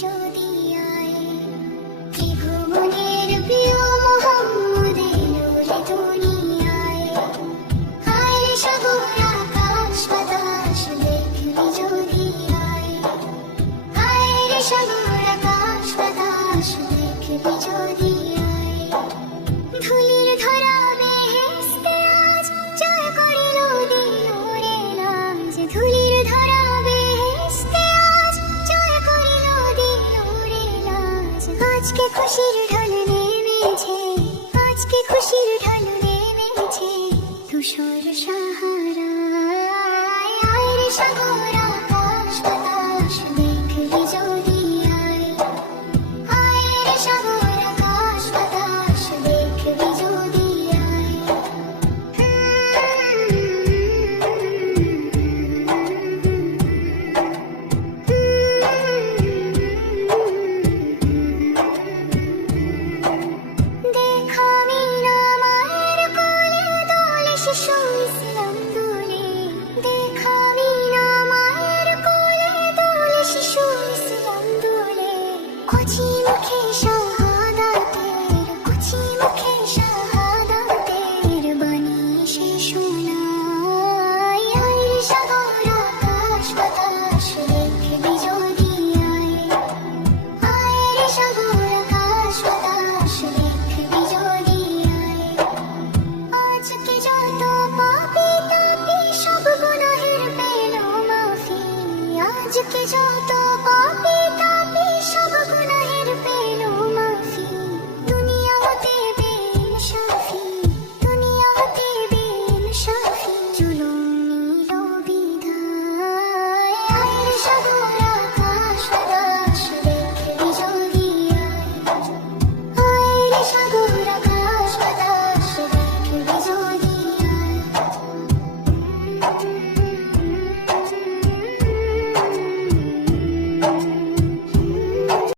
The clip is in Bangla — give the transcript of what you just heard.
যদি আয় ত্রিভুবনের প্রিয় মোহাম্মদ এলো রে দুনিয়ায়। হায় রে সাগর আকাশ বাতাস দেখবি যদি আয়। হায় রে সাগর আকাশ বাতাস দেখবি যদি আয়। ধুলির ধরা বেহেশতে আজ জয় করিল দিল রে লাজ। ধুলির ধরা বেহেশতে আজ জয় করিল দিল রে লাজ। আজকে খুশির ঢল নেমেছে, আজকে খুশির ঢল নেমেছে ধূসর সাহারায়। আয় রে সাগর আকাশ বাতাস দেখবি যদি আয়। আয় রে সাগর আকাশ বাতাস দেখবি যদি আয়। দেখাবি না মায়ের কোলে দোলে শিশু ইসলাম দোলে। দেখাবি না মায়ের কোলে দোলে শিশু ইসলাম দোলে। অচির